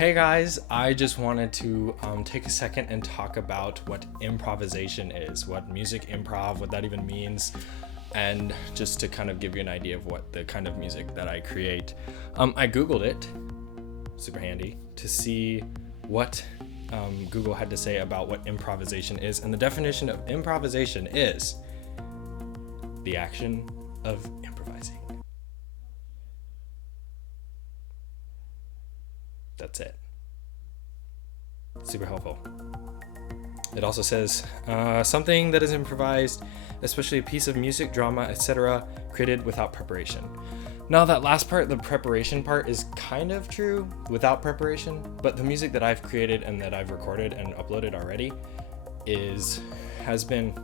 Hey guys, I just wanted to take a second and talk about what improvisation is, what music improv, what that even means, and just to kind of give you an idea of what the kind of music that I create. I Googled it, super handy, to see what Google had to say about what improvisation is, and the definition of improvisation is the action of improvising. That's it. Super helpful. It also says something that is improvised, especially a piece of music, drama, etc., created without preparation. Now that last part, the preparation part, is kind of true without preparation, but the music that I've created and that I've recorded and uploaded already has been,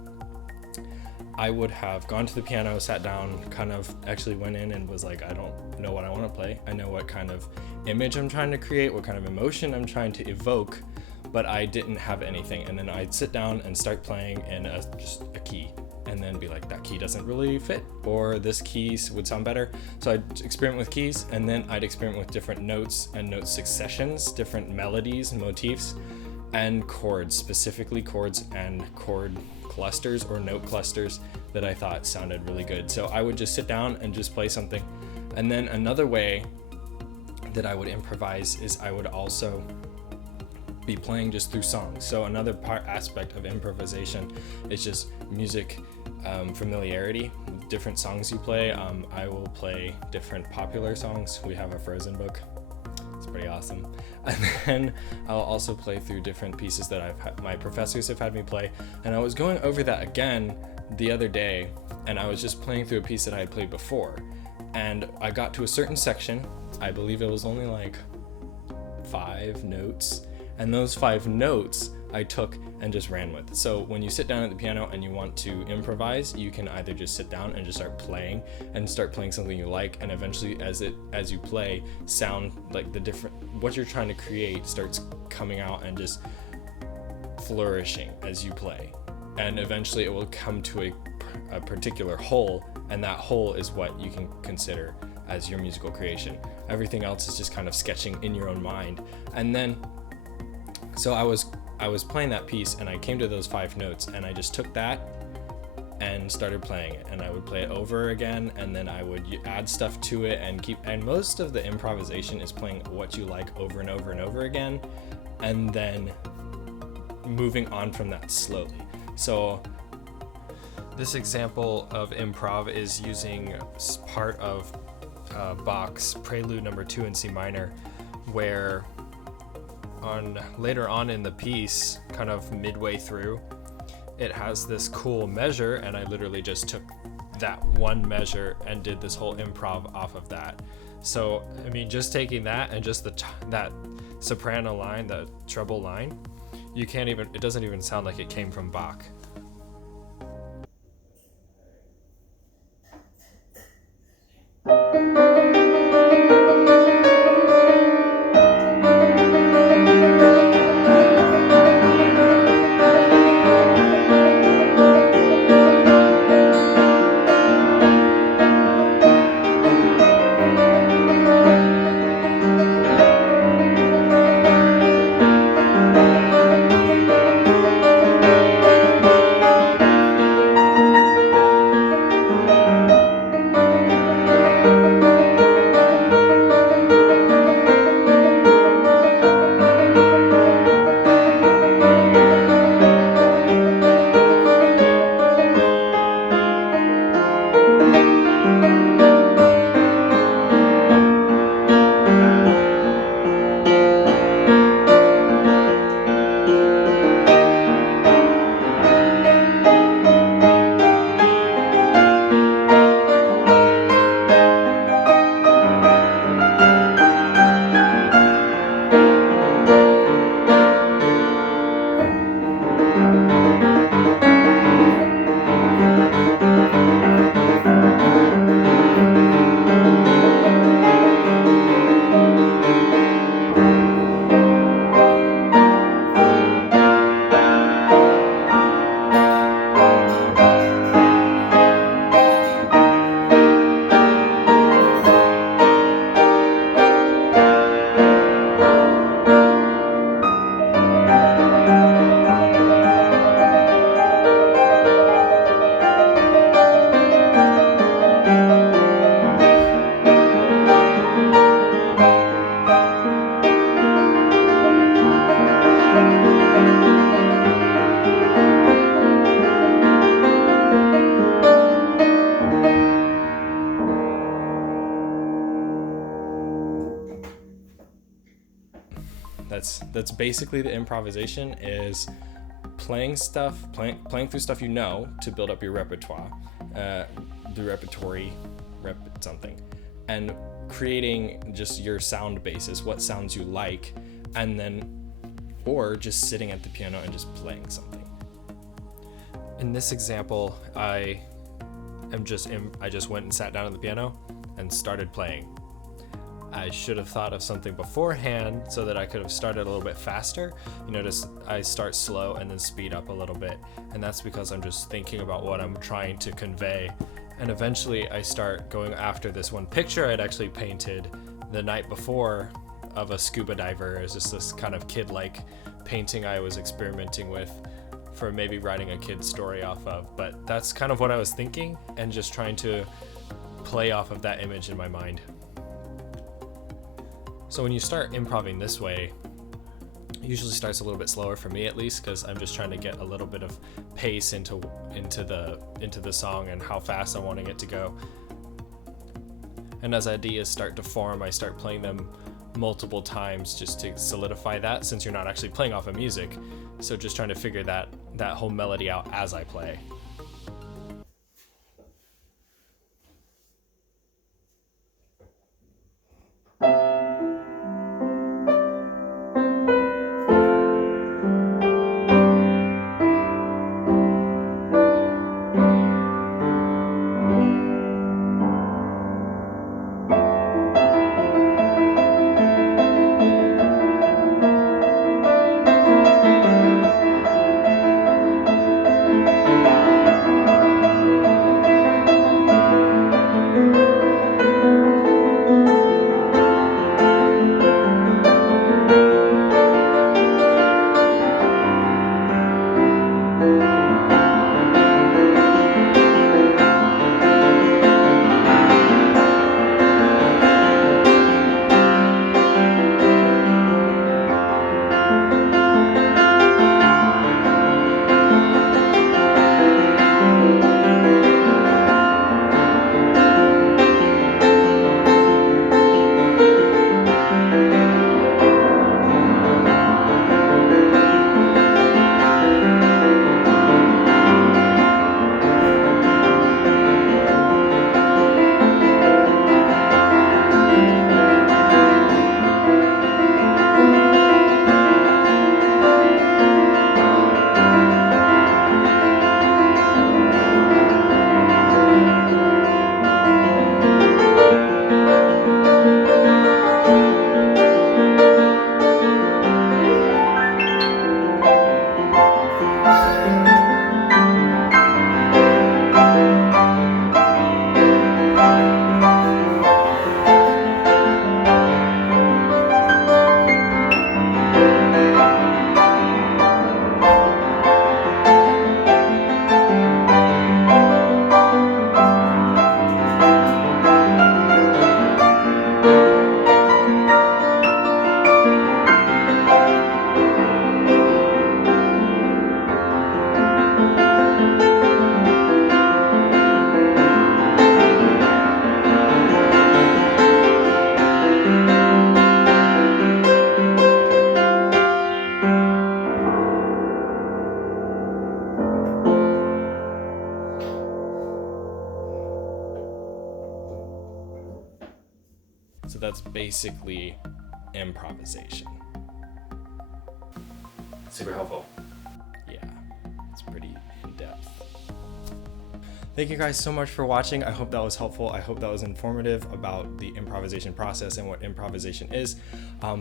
I would have gone to the piano, sat down, kind of actually went in and was like, I don't know what I want to play. I know what kind of image I'm trying to create, what kind of emotion I'm trying to evoke, but I didn't have anything. And then I'd sit down and start playing in just a key, and then be like, that key doesn't really fit, or this key would sound better. So I'd experiment with keys, and then I'd experiment with different notes and note successions, different melodies and motifs, and chords, specifically chords and chord clusters or note clusters that I thought sounded really good. So I would just sit down and just play something. And then another way that I would improvise is I would also be playing just through songs. So another aspect of improvisation is just music familiarity, different songs you play. I will play different popular songs. We have a Frozen book. It's pretty awesome. And then I'll also play through different pieces that my professors have had me play. And I was going over that again the other day, and I was just playing through a piece that I had played before. And I got to a certain section. I believe it was only like 5 notes. And those 5 notes I took and just ran with. So when you sit down at the piano and you want to improvise, you can either just sit down and just start playing something you like, and eventually as you play, sound like what you're trying to create starts coming out and just flourishing as you play. And eventually it will come to a particular whole, and that whole is what you can consider as your musical creation. Everything else is just kind of sketching in your own mind. And then so I was playing that piece, and I came to those 5 notes, and I just took that and started playing it, and I would play it over again, and then I would add stuff to it and most of the improvisation is playing what you like over and over and over again, and then moving on from that slowly. So this example of improv is using part of Bach's Prelude number 2 in C minor, where later on in the piece, kind of midway through, it has this cool measure, and I literally just took that one measure and did this whole improv off of that. So I mean, just taking that and just that soprano line, the treble line, it doesn't even sound like it came from Bach. that's basically the improvisation, is playing through stuff you know to build up your repertoire, something, and creating just your sound basis, what sounds you like, and then, or just sitting at the piano and just playing something. In this example, I just went and sat down at the piano and started playing. I should have thought of something beforehand so that I could have started a little bit faster. You notice I start slow and then speed up a little bit, and that's because I'm just thinking about what I'm trying to convey. And eventually I start going after this one picture I'd actually painted the night before of a scuba diver. It's just this kind of kid-like painting I was experimenting with for maybe writing a kid's story off of. But that's kind of what I was thinking, and just trying to play off of that image in my mind. So when you start improvising this way, it usually starts a little bit slower for me, at least, because I'm just trying to get a little bit of pace into the song and how fast I'm wanting it to go. And as ideas start to form, I start playing them multiple times just to solidify that, since you're not actually playing off of music. So just trying to figure that whole melody out as I play. So that's basically improvisation. Super helpful. Yeah, it's pretty in-depth. Thank you guys so much for watching. I hope that was helpful. I hope that was informative about the improvisation process and what improvisation is.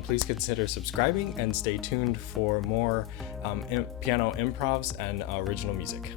Please consider subscribing and stay tuned for more piano improvs and original music.